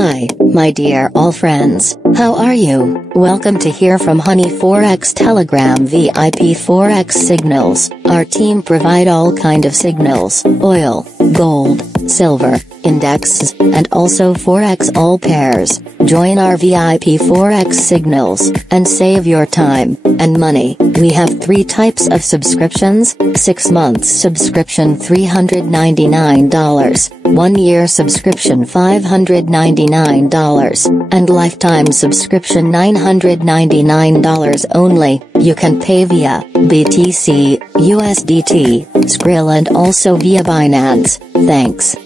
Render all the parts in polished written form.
Hi, my dear all friends, how are you? Welcome to hear from Honey Forex Telegram VIP Forex signals. Our team provide all kind of signals, oil, gold, silver, indexes, and also Forex all pairs. Join our VIP Forex signals, and save your time and money. We have 3 types of subscriptions: 6 months subscription $399, 1 year subscription $599, and lifetime subscription $999 only. You can pay via BTC, USDT, Skrill and also via Binance. Thanks.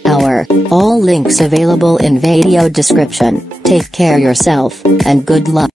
All links available in video description. Take care yourself, and good luck.